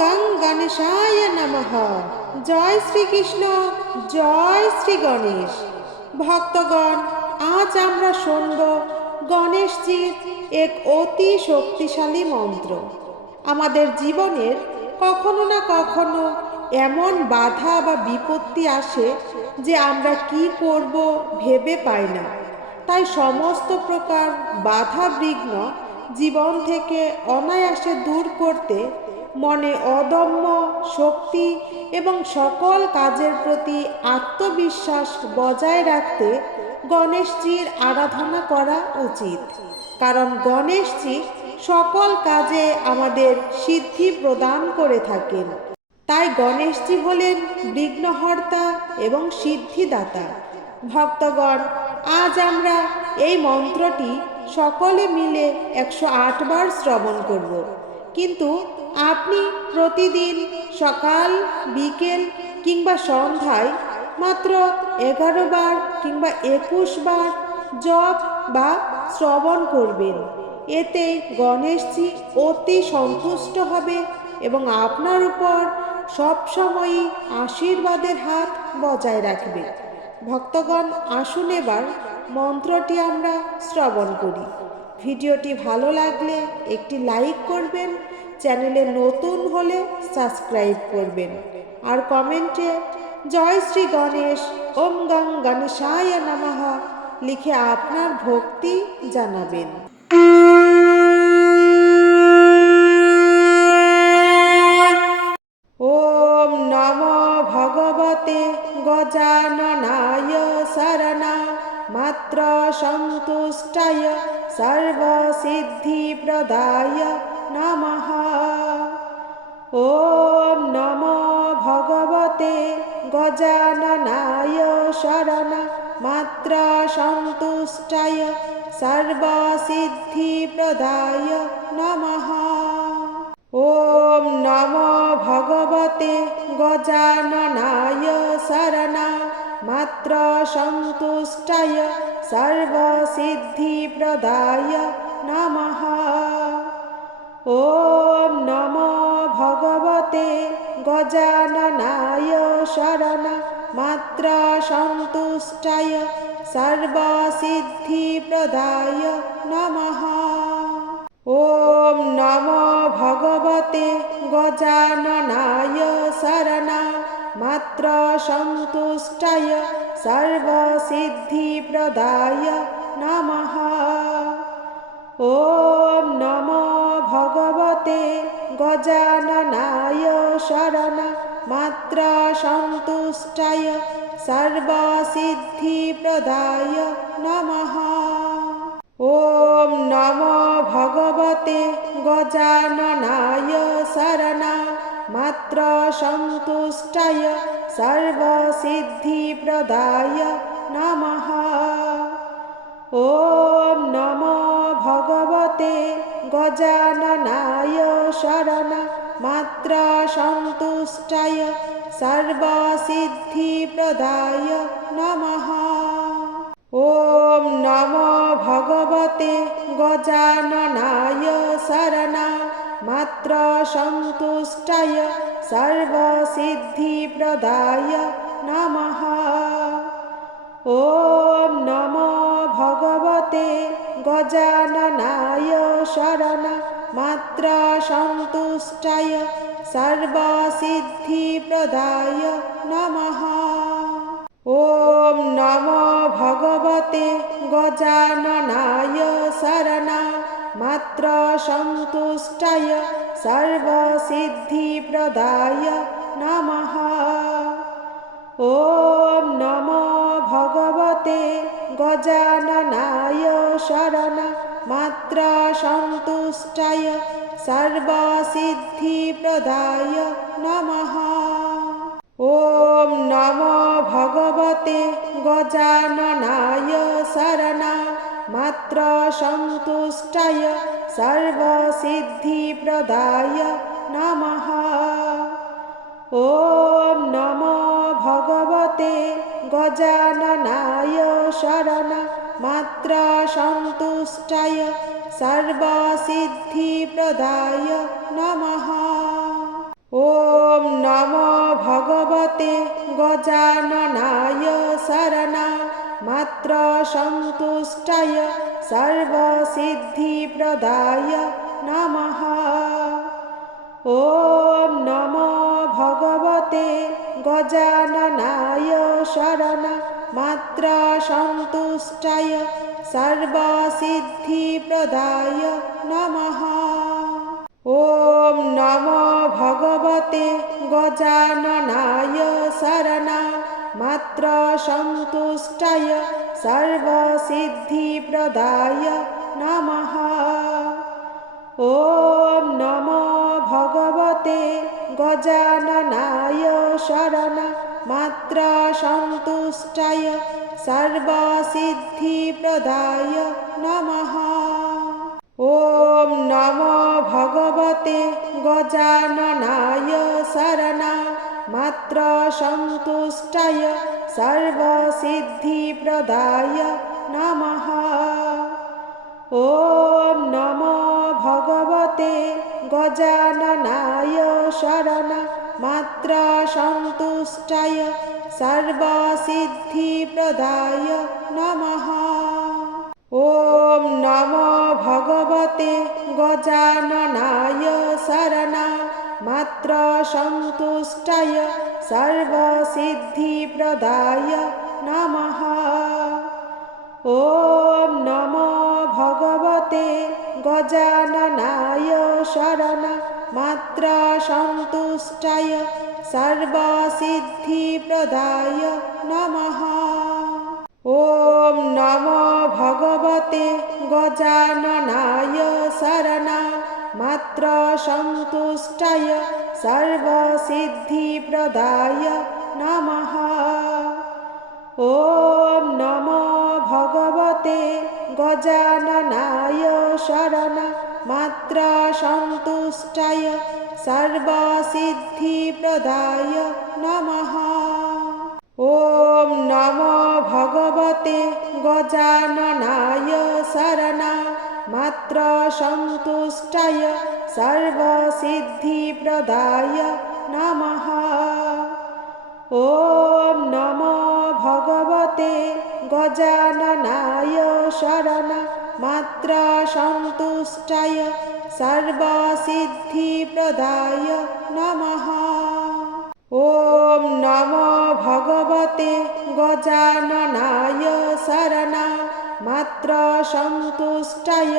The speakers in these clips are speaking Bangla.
গং গণেশায় নমঃ। জয় শ্রীকৃষ্ণ, জয় শ্রী গণেশ। ভক্তগণ, আজ আমরা শুনব গণেশজির এক অতি শক্তিশালী মন্ত্র। আমাদের জীবনের কখনো না কখনো এমন বাধা বা বিপত্তি আসে যে আমরা কি করব ভেবে পাই না। তাই সমস্ত প্রকার বাধা বিঘ্ন জীবন থেকে অনায়াসে দূর করতে, মনে অদম্য শক্তি এবং সকল কাজের প্রতি আত্মবিশ্বাস বজায় রাখতে গণেশজির আরাধনা করা উচিত। কারণ গণেশজি সকল কাজে আমাদের সিদ্ধি প্রদান করে থাকেন। তাই গণেশজি হলেন বিঘ্নহর্তা এবং সিদ্ধিদাতা। ভক্তগণ, আজ আমরা এই মন্ত্রটি সকলে মিলে 108 বার শ্রবণ করব। কিন্তু আপনি প্রতিদিন সকাল, বিকেল কিংবা সন্ধ্যায় মাত্র 11 বার কিংবা 21 বার জপ বা শ্রবণ করবেন। এতে গণেশজি অতি সন্তুষ্ট হবে এবং আপনার উপর সবসময়ই আশীর্বাদের হাত বজায় রাখবে। ভক্তগণ, আসুন এবার মন্ত্রটি আমরা শ্রবণ করি। ভিডিওটি ভালো লাগলে একটি লাইক করবেন, চ্যানেলে নতুন হলে সাবস্ক্রাইব করবেন, আর কমেন্টে জয় শ্রী গণেশ, ওম গং গণেশায় নমঃ লিখে আপনার ভক্তি জানাবেন। ওম নমো ভগবতে গজাননায় শরণা মাত্র সন্তুষ্টায় সর্বসিদ্ধিপ্রদায় নমঃ। ওম নমো ভগবতে গজাননায় শরণা মাত্র সন্তুষ্টায় সর্বসিদ্ধিপ্রদায় নমঃ। ওম নমো ভগবতে গজাননায় শরণা মাত্র সন্তুষ্টায় সর্বসিদ্ধিপ্রদায় নমঃ। ওম নমো ভগবতে গজাননায় শরণা মাত্র সন্তুষ্টায় সর্বসিদ্ধিপ্রদায় নমঃ। ওম নমো ভগবতে গজাননায় শরণা মাত্র সন্তুষ্টায় সর্বসিদ্ধিপ্রদায় নমঃ। ওম নমো ভগবতে গজাননায় শরণা মাত্র সন্তুষ্টায় সর্বসিদ্ধিপ্রদায় নমঃ। ওম নমো ভগবতে গজাননায় শরণা মাত্র সন্তুষ্টায় সর্বসিদ্ধিপ্রদায় নমঃ। ওম নমো ভগবতে গজাননায় শরণা মাত্র সন্তুষ্টায় সর্বসিদ্ধিপ্রদায় নমঃ। ওম নমো ভগবতে গজাননায় শরণা মাত্র সন্তুষ্টায় সর্বসিদ্ধিপ্রদায় নমঃ। ওম নমো ভগবতে গজাননায় শরণা মাত্র সন্তুষ্টায় সর্বসিদ্ধিপ্রদায় নমঃ। ওম নমো ভগবতে গজাননায় শরণা মাত্র সন্তুষ্টায় সর্বসিদ্ধিপ্রদায় নমঃ। ওম নমো ভগবতে গজাননায় শরণা মাত্র সন্তুষ্টায় সর্বসিদ্ধিপ্রদায় নমঃ। ওম নমো ভগবতে গজাননায় শরণা মাত্র সন্তুষ্টায় সর্বসিদ্ধিপ্রদায় নমঃ। ওম নমো ভগবতে গজাননায় শরণা মাত্র সন্তুষ্টায় সর্বসিদ্ধিপ্রদায় নমঃ। সন্তুষ্টায় সর্বসিদ্ধিপ্রদায় নমঃ। ॐ नमो भगवते गजाननाय शरणमात्रसन्तुष्टाय सर्वसिद्धिप्रदाय नमः। ॐ नमो भगवते गजाननाय शरणमात्रसन्तुष्टाय सर्वसिद्धिप्रदाय नमः। ॐ नमो भगवते गजाननाय शरणमात्रसन्तुष्टाय सर्वसिद्धिप्रदाय नमः। ॐ नमो भगवते गजाननाय शरणमात्रसन्तुष्टाय सर्वसिद्धिप्रदाय नमः। ॐ नमो भगवते गजाननाय शरणमात्रसन्तुष्टाय सर्वसिद्धिप्रदाय नमः। ॐ नमो भगवते गजाननाय शरणमात्रसन्तुष्टाय सर्वसिद्धिप्रदाय नमः। ॐ नमो भगवते गजाननाय शरणमात्रसन्तुष्टाय सर्वसिद्धिप्रदाय नमः। ॐ नमो भगवते गजाननाय शरणमात्रसन्तुष्टाय सर्वसिद्धिप्रदाय नमः। ॐ नमो भगवते गजाननाय शरणमात्रसन्तुष्टाय सर्वसिद्धिप्रदाय नमः। ॐ नमो भगवते गजाननाय शरणमात्रसन्तुष्टाय सर्वसिद्धिप्रदाय नमः। ॐ नमो भगवते गजाननाय शरणमात्रसन्तुष्टाय सर्वसिद्धिप्रदाय नमः। ॐ नमो भगवते गजाननाय शरणमात्रसन्तुष्टाय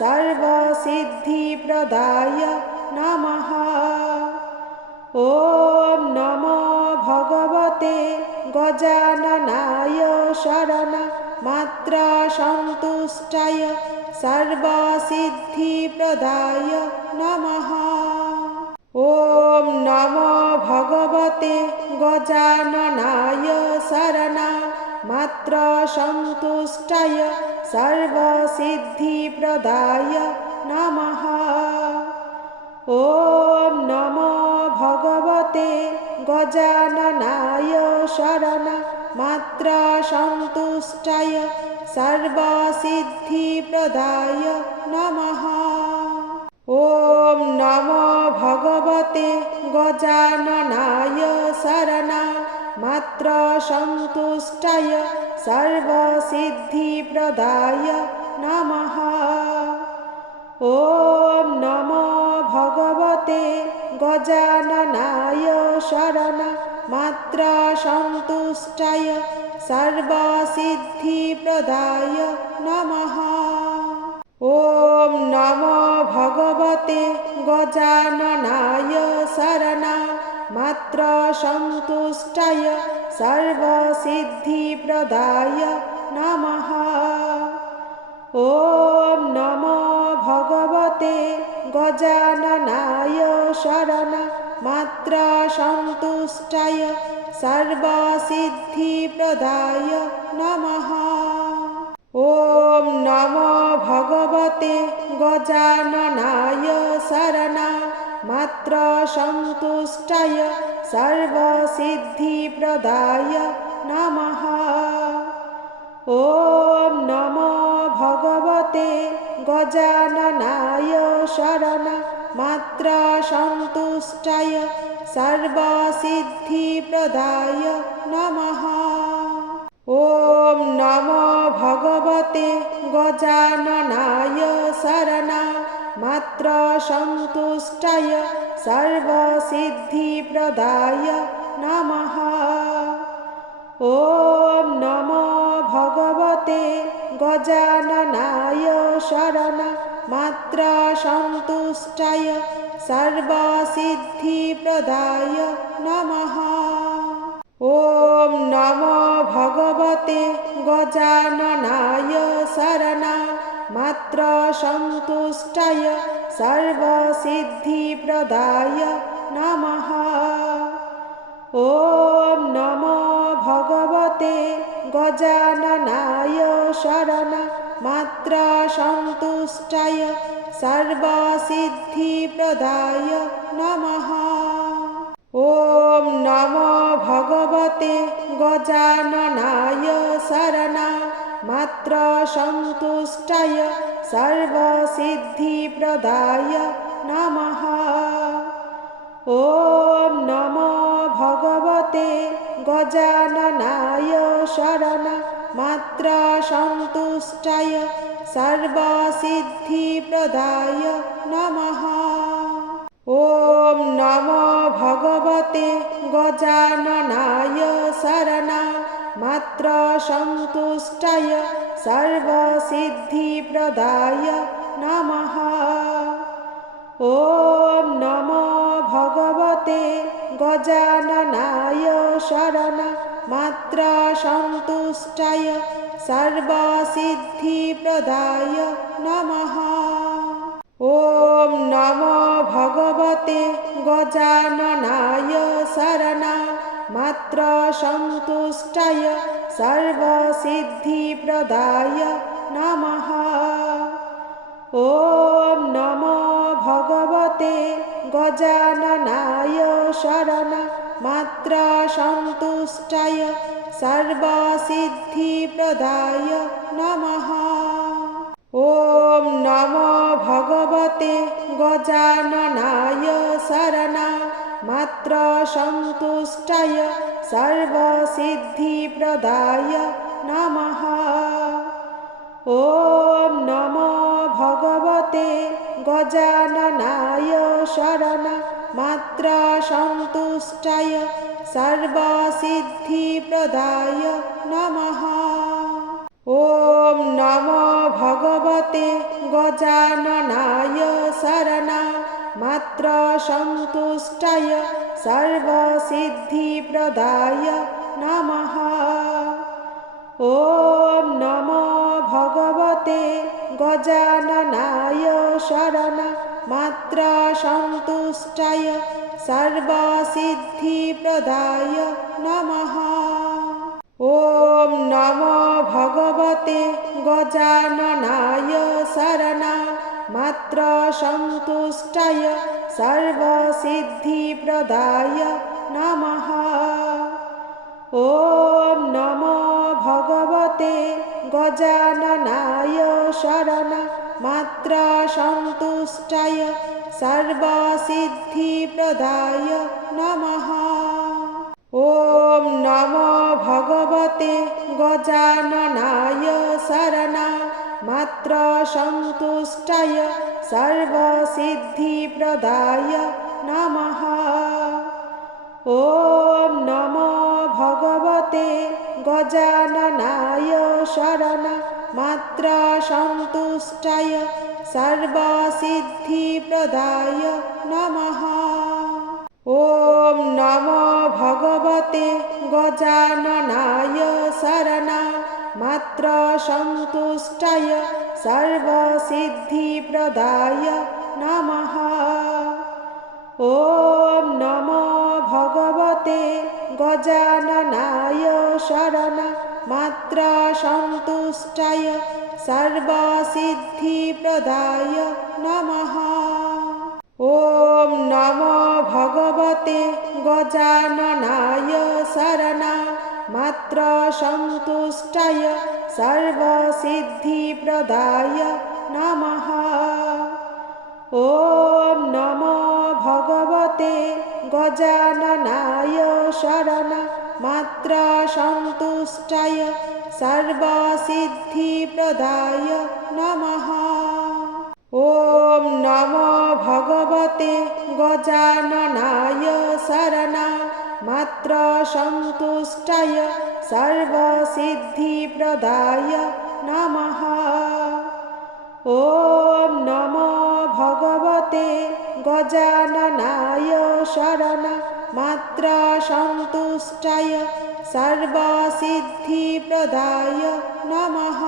सर्वसिद्धिप्रदाय नमः। ॐ नमो भगवते गजाननाय शरणमात्रसन्तुष्टाय सर्वसिद्धिप्रदाय नमः। ॐ नमो भगवते गजाननाय शरणमात्रसन्तुष्टाय सर्वसिद्धिप्रदाय नमः। ॐ नमो भगवते गजाननाय शरणमात्रसन्तुष्टाय सर्वसिद्धिप्रदाय नमः। ॐ नमो भगवते गजाननाय शरणमात्रसन्तुष्टाय सर्वसिद्धिप्रदाय नमः। ॐ नमो भगवते गजाननाय शरणमात्रसन्तुष्टाय सर्वसिद्धिप्रदाय नमः। ॐ नमो भगवते गजाननाय शरणमात्रसन्तुष्टाय सर्वसिद्धिप्रदाय नमः। ॐ नमो भगवते गजाननाय शरणमात्रसन्तुष्टाय सर्वसिद्धिप्रदाय नमः। ॐ नमो भगवते गजाननाय शरणमात्रसन्तुष्टाय सर्वसिद्धिप्रदाय नमः। ॐ नमो भगवते गजाननाय शरणमात्रसन्तुष्टाय सर्वसिद्धिप्रदाय नमः। ॐ नमो भगवते गजाननाय शरणमात्रसन्तुष्टाय सर्वसिद्धिप्रदाय नमः। ॐ नमो भगवते गजाननाय शरणमात्रसन्तुष्टाय सर्वसिद्धिप्रदाय नमः। ॐ नमो भगवते गजाननाय शरणमात्रसन्तुष्टाय सर्वसिद्धिप्रदाय नमः। ॐ नमो भगवते गजाननाय शरणमात्रसन्तुष्टाय सर्वसिद्धिप्रदाय नमः। ॐ नमो भगवते गजाननाय शरणमात्रसन्तुष्टाय सर्वसिद्धिप्रदाय नमः। ॐ नमो भगवते गजाननाय शरणमात्रसन्तुष्टाय सर्वसिद्धिप्रदाय नमः। ॐ नमो भगवते गजाननाय शरणमात्रसन्तुष्टाय सर्वसिद्धिप्रदाय नमः। ॐ नमो भगवते गजाननाय शरणमात्रसन्तुष्टाय सर्वसिद्धिप्रदाय नमः। ॐ नमो भगवते गजाननाय शरणमात्रसन्तुष्टाय सर्वसिद्धिप्रदाय नमः। ॐ नमो भगवते गजाननाय शरणमात्रसन्तुष्टाय सर्वसिद्धिप्रदाय नमः। ॐ नमो भगवते गजाननाय शरणमात्रसन्तुष्टाय सर्वसिद्धिप्रदाय नमः। ॐ नमो भगवते गजाननाय शरणमात्रसन्तुष्टाय सर्वसिद्धिप्रदाय नमः। ॐ नमो भगवते गजाननाय शरणमात्रसन्तुष्टाय सर्वसिद्धिप्रदाय नमः। ॐ नमो भगवते गजाननाय शरणमात्रसन्तुष्टाय सर्वसिद्धिप्रदाय नमः। ॐ नमो भगवते गजाननाय शरणमात्रसन्तुष्टाय सर्वसिद्धिप्रदाय नमः। ॐ नमो भगवते गजाननाय शरणमात्रसन्तुष्टाय सर्वसिद्धिप्रदाय नमः। ॐ नमो भगवते गजाननाय शरणमात्रसन्तुष्टाय सर्वसिद्धिप्रदाय नमः। ॐ नमो भगवते गजाननाय शरणमात्रसन्तुष्टाय सर्वसिद्धिप्रदाय नमः। ॐ नमो भगवते गजाननाय शरणमात्रसन्तुष्टाय सर्वसिद्धिप्रदाय नमः। ॐ नमो भगवते गजाननाय शरणमात्रसन्तुष्टाय सर्वसिद्धिप्रदाय नमः। ॐ नमो भगवते गजाननाय शरणमात्रसन्तुष्टाय सर्वसिद्धिप्रदाय नमः। ॐ नमो भगवते गजाननाय মাত্র সন্তুষ্টায় সর্বসিদ্ধিপ্রদায় নমঃ। ওম নমো ভগবতে গজাননায় শরণা মাত্র সন্তুষ্টায় সর্বসিদ্ধিপ্রদায় নমঃ। ওম নমো ভগবতে গজাননায় শরণা মাত্র সন্তুষ্টায় সর্বসিদ্ধিপ্রদায় নমঃ।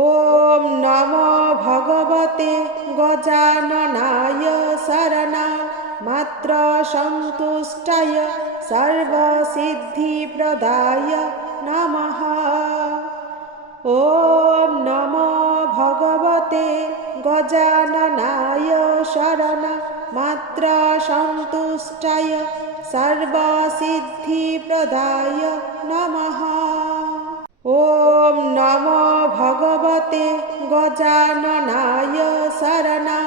ওম নমো ভগবতে গজাননায় শরণা মাত্র সন্তুষ্টায় সর্বসিদ্ধিপ্রদায় নমঃ। ওম নমো ভগবতে গজাননায় শরণা মাত্র সন্তুষ্টায় সর্বসিদ্ধিপ্রদায় নমঃ। ওম নমো ভগবতে গজাননায় শরণা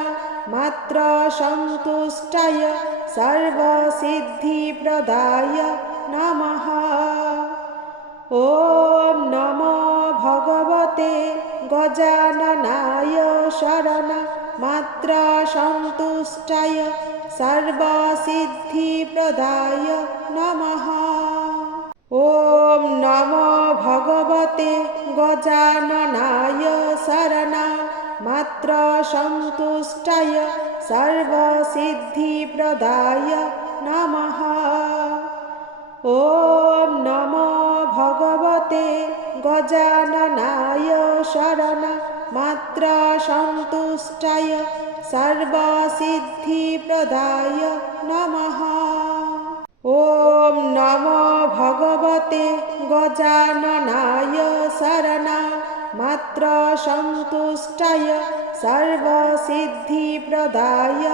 মাত্র সন্তুষ্টায় সর্বসিদ্ধিপ্রদায় নমঃ। ওম নমো ভগবতে গজাননায় শরণা মাত্র সন্তুষ্টায় সর্বসিদ্ধিপ্রদায় নমঃ। ওম নমো ভগবতে গজাননায় শরণা মাত্র সন্তুষ্টায় সর্বসিদ্ধিপ্রদায় নমঃ। ওম নমো ভগবতে গজাননায় শরণা মাত্র সন্তুষ্টায় সর্বসিদ্ধিপ্রদায় নমঃ। ওম নমো ভগবতে গজাননায় শরণা মাত্র সন্তুষ্টায় সর্বসিদ্ধিপ্রদায়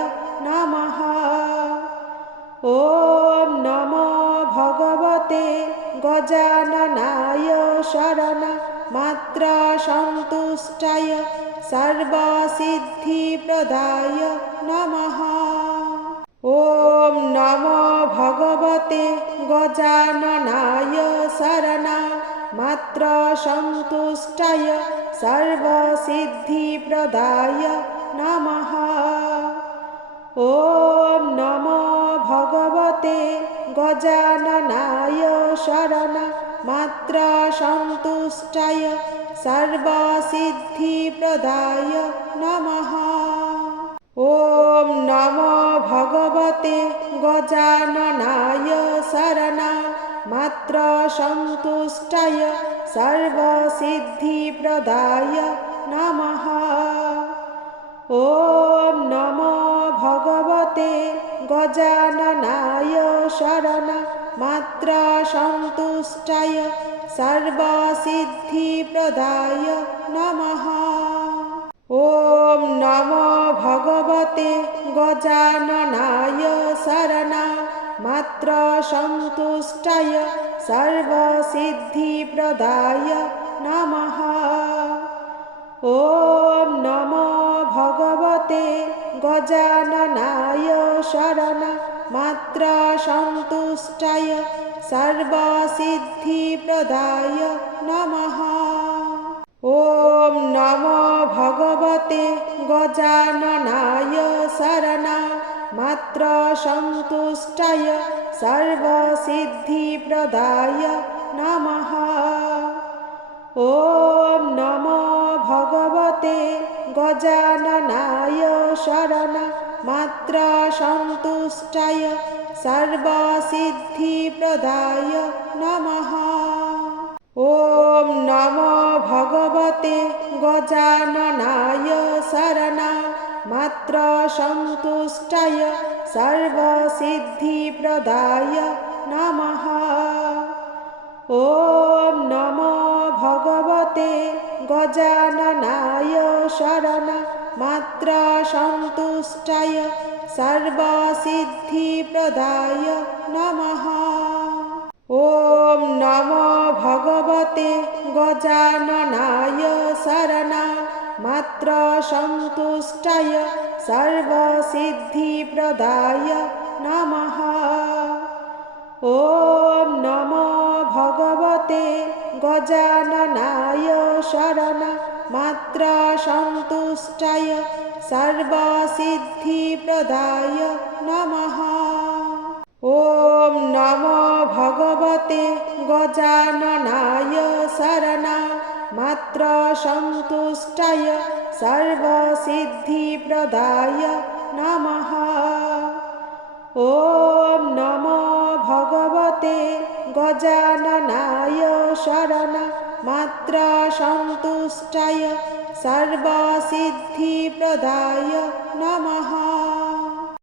নমঃ। ওম নমো ভগবতে গজাননায় শরণা মাত্র সন্তুষ্টায় সর্বসিদ্ধিপ্রদায় নমঃ। ওম নমো ভগবতে গজাননায় শরণা মাত্র সন্তুষ্টায় সর্বসিদ্ধিপ্রদায় নমঃ। ওম নমো ভগবতে গজাননায় শরণা মাত্র সন্তুষ্টায় সর্বসিদ্ধিপ্রদায় নমঃ। ওম নমো ভগবতে গজাননায় শরণা মাত্র সন্তুষ্টায় সর্বসিদ্ধিপ্রদায় নমঃ। ওম নমো ভগবতে গজাননায় শরণা মাত্র সন্তুষ্টায় সর্বসিদ্ধিপ্রদায় নমঃ। ওম নমো ভগবতে গজাননায় শরণা মাত্র সন্তুষ্টায় সর্বসিদ্ধিপ্রদায় নমঃ। ওম নমো ভগবতে গজাননায় শরণা মাত্র সন্তুষ্টায় সর্বসিদ্ধিপ্রদায় নমঃ। ওম নমো ভগবতে গজাননায় শরণা মাত্র সন্তুষ্টায় সর্বসিদ্ধিপ্রদায় নমঃ। ওম নমো ভগবতে গজাননায় শরণা মাত্র সন্তুষ্টায় সর্বসিদ্ধিপ্রদায় নমঃ। ওম নমো ভগবতে গজাননায় শরণা মাত্র সন্তুষ্টায় সর্বসিদ্ধিপ্রদায় নমঃ। ওম নমো ভগবতে গজাননায় শরণা মাত্র সন্তুষ্টায় সর্বসিদ্ধিপ্রদায় নমঃ। ওম নমো ভগবতে গজাননায় শরণা মাত্র সন্তুষ্টায় সর্বসিদ্ধিপ্রদায় নমঃ। ওম गजाननाय शरणमात्र सन्तुष्टाय सर्वसिद्धिप्रदाय नमः। ॐ नमो भगवते गजाननाय शरणमात्र सन्तुष्टाय सर्वसिद्धिप्रदाय नमः। ॐ नमो भगवते गजाननाय शरणमात्र सन्तुष्टाय सर्वसिद्धिप्रदाय नमः।